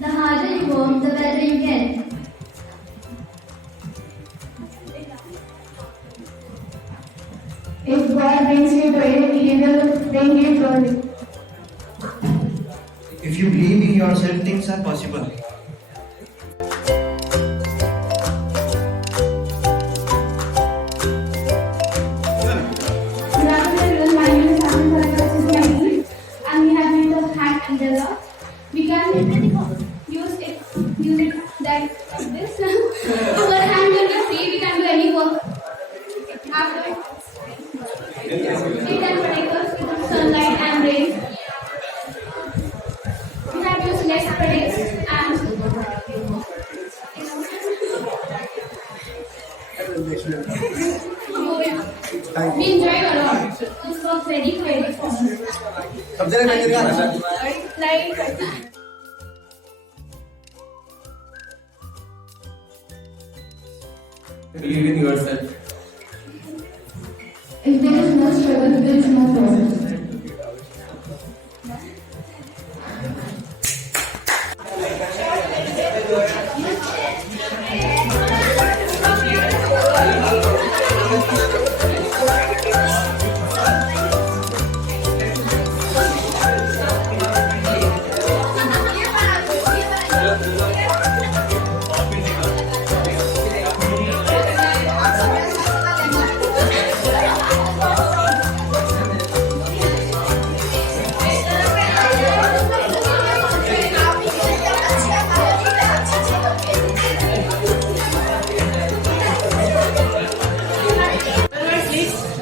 The harder you work, the better you get. If God brings you pain, He will bring you joy. If you believe in yourself, things are possible. Good afternoon, my name is Ravi Talluri and we have made a hand umbrella. We can use it like this. Our hand will be free, we can do any work. After it can protect us from sunlight and rain. We have used less products and we enjoyed a lot. This was very favorite for us. Like Believe in yourself. if there is no struggle, there is no progress.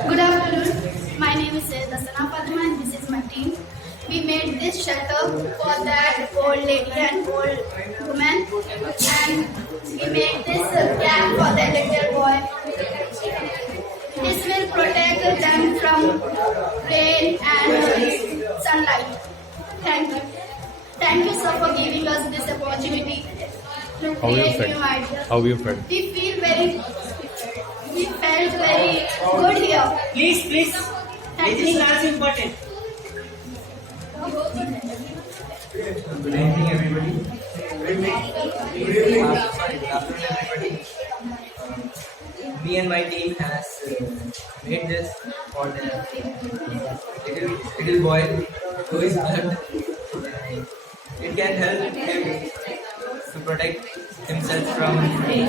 Good afternoon. My name is Dasana Padma and this is my team. We made this shelter for that old lady and old woman, and we made this cap for the little boy. This will protect them from rain and sunlight. Thank you. Thank you, sir, for giving us this opportunity to create new ideas. How you felt? We felt very good here. Please. Thank Anything you. that's important. Good evening, everybody. Good afternoon, everybody. Me and my team has made this for the little boy who is blood. It can help him to protect himself from rain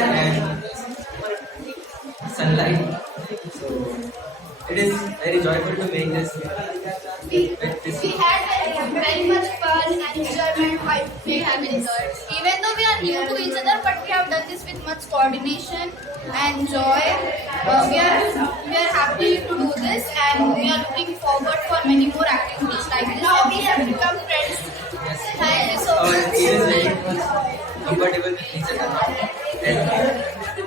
and sunlight. So it is very joyful to make this. We had very much fun and enjoyment while we have enjoyed. Even though we are new to each other, but we have done this with much coordination and joy. We are happy to do this, and we are looking forward for many more activities like this. Now we have become friends. Thank you so Our much. experience is comfortable with each other. Thank you.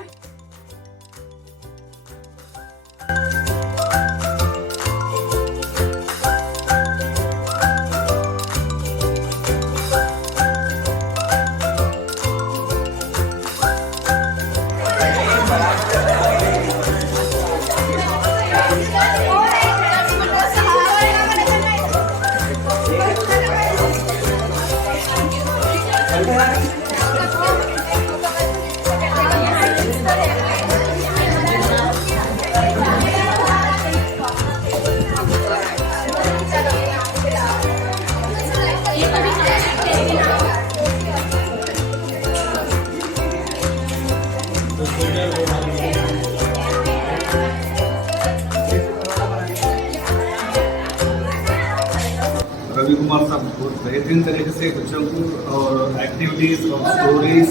Ravi Kumar साहब बहुत बेहतरीन तरीके से बच्चों को और activities और stories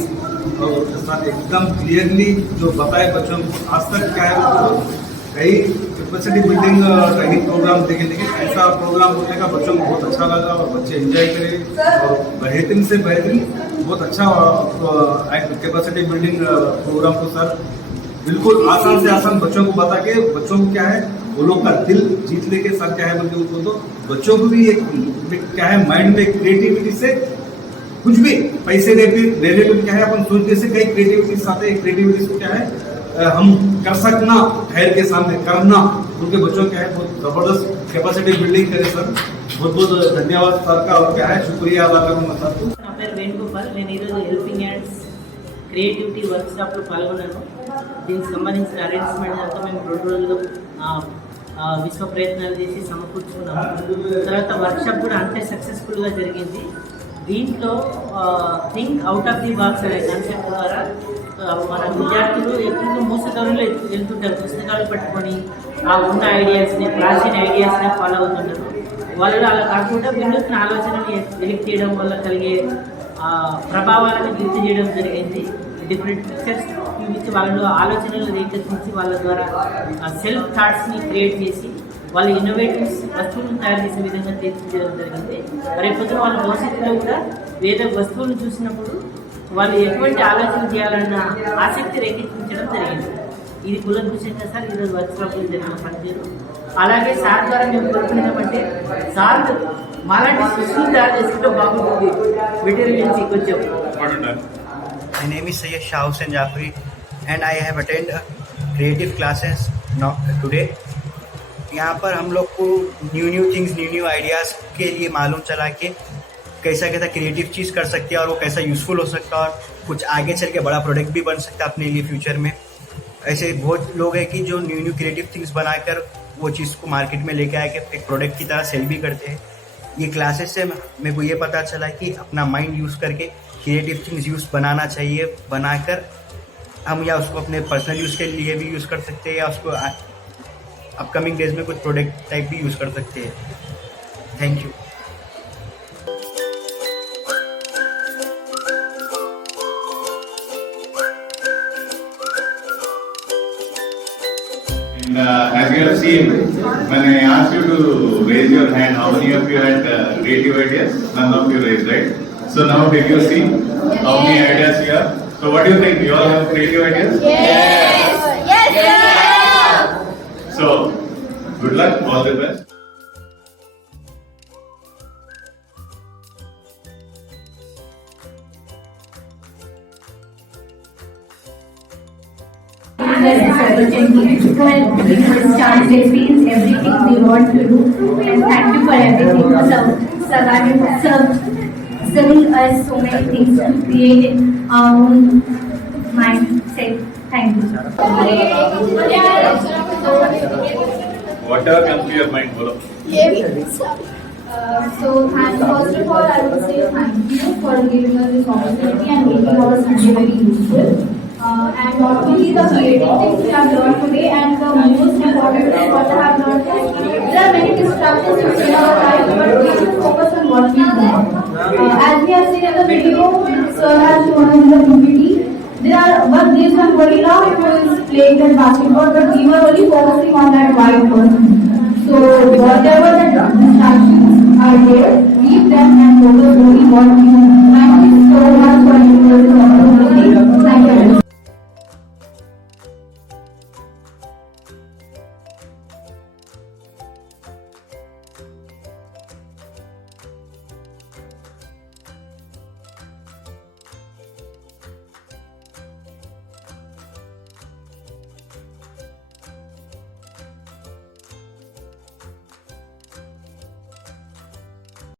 और उसके साथ एकदम क्लियरली जो बताए बच्चों को आज तक क्या है कई कैपेसिटी बिल्डिंग ट्रेनिंग प्रोग्राम देखे, लेकिन ऐसा प्रोग्राम होने का बच्चों को बहुत अच्छा लगा और बच्चे एंजॉय करे और बेहतरीन से बेहतरीन बहुत अच्छा कैपेसिटी बिल्डिंग प्रोग्राम को सर बिल्कुल आसान से आसान बच्चों को बता के बच्चों को क्या है वो लोग का दिल जीत लेके सर क्या है बोलते उनको तो बच्चों को भी एक क्या है माइंड में क्रिएटिविटी से कुछ भी पैसे देने को क्या है अपन सोचने से कई क्रिएटिविटी आते हैं। क्रिएटिविटी से क्या है हम कर सकना ठहर के सामने करना उनके बच्चों क्या है बहुत जबरदस्त कैपेसिटी बिल्डिंग करे सर। बहुत बहुत धन्यवाद सर का और क्या है शुक्रिया अदा करूँगा सर को। నా పేరు వేణుగోపాల్. నేను ఈరోజు హెల్పింగ్ హ్యాండ్స్ క్రియేటివిటీ వర్క్ షాప్లో పాల్గొన్నాను. దీనికి సంబంధించిన అరేంజ్మెంట్ అంతా మేము 2 రోజులుగా విశ్వ ప్రయత్నాలు చేసి సమకూర్చుకున్నాము. తర్వాత వర్క్షాప్ కూడా అంతే సక్సెస్ఫుల్గా జరిగింది. దీంట్లో think out of the box అనే కాన్సెప్ట్ ద్వారా మన విద్యార్థులు ఎప్పుడు మూసధరులు వెళ్తుంటారు, పుస్తకాలు పట్టుకొని ఆ ఉన్న ఐడియాస్ని ప్రాచీన ఐడియాస్ని ఫాలో అవుతుంటారు. వాళ్ళు అలా కాకుండా వినూత్న ఆలోచనని వెలికి తీయడం వల్ల కలిగే ప్రభావాలను గుర్తు చేయడం జరిగింది. డిఫరెంట్ పిక్చర్స్ చూపించి వాళ్ళలో ఆలోచనలు రేకెత్తించి వాళ్ళ ద్వారా సెల్ఫ్ థాట్స్ని క్రియేట్ చేసి వాళ్ళు ఇన్నోవేటివ్స్ వస్తువులను తయారు చేసే విధంగా తీర్చిదిద్దడం జరిగింది. రేపొద్దున వాళ్ళ భవిష్యత్తులో కూడా వేరే వస్తువులను చూసినప్పుడు వాళ్ళు ఎటువంటి ఆలోచన చేయాలన్న ఆసక్తి రేకెత్తించడం జరిగింది. ఇది కులంకుశంగా సార్ ఈరోజు వర్క్షాప్లో జరిగిన పనితీరు. అలాగే సార్ ద్వారా మేము కోరుకునేమంటే సార్ మాలాంటి సృష్టిని తయారు చేసుకుంటే బాగుంటుంది మెటీరియల్ నుంచి కొంచెం. My name is Sayyid Shah Hussain Jafri and I have attended creative classes today. यहाँ पर हम लोग को न्यू थिंग्स न्यू आइडियाज़ के लिए मालूम चला कि कैसा कैसा क्रिएटिव चीज़ कर सकते हैं और वो कैसा यूज़फुल हो सकता है और कुछ आगे चल के बड़ा प्रोडक्ट भी बन सकता है अपने लिए फ्यूचर में। ऐसे बहुत लोग हैं कि जो न्यू क्रिएटिव थिंग्स बनाकर वो चीज़ को मार्केट में लेके आके एक प्रोडक्ट की तरह सेल भी करते हैं। ये क्लासेस से मेरे को ये पता चला कि अपना माइंड यूज़ करके क्रिएटिव थिंग्स यूज़ बनाना चाहिए, बनाकर हम या उसको अपने पर्सनल यूज़ के लिए भी यूज़ कर सकते हैं या उसको अपकमिंग डेज में कुछ प्रोडक्ट टाइप भी यूज़ कर सकते हैं। Thank you. And as you have seen, when I asked you to raise your hand, how many of you had creative ideas? None of you raised, right? So now did you see how many ideas you have? So what do you think? You all have creative ideas? Yes! Yes! Yes! So good luck, all the best. Chance experience everything we want to do, and thank you for everything for serving us so many things to create our own mindset. Thank you. Whatever comes to your mind, bolo. So, first of all, I would say thank you for giving us this opportunity and making our study very useful. And not only the creative things we have learned today, and the most important thing what I have learned is there are many distractions in our life, but we should focus on what we do. As we have seen in the video, sir has shown us the PPT. There is one gorilla who is playing that basketball, but we were only focusing on that white person. So whatever the distractions are there, we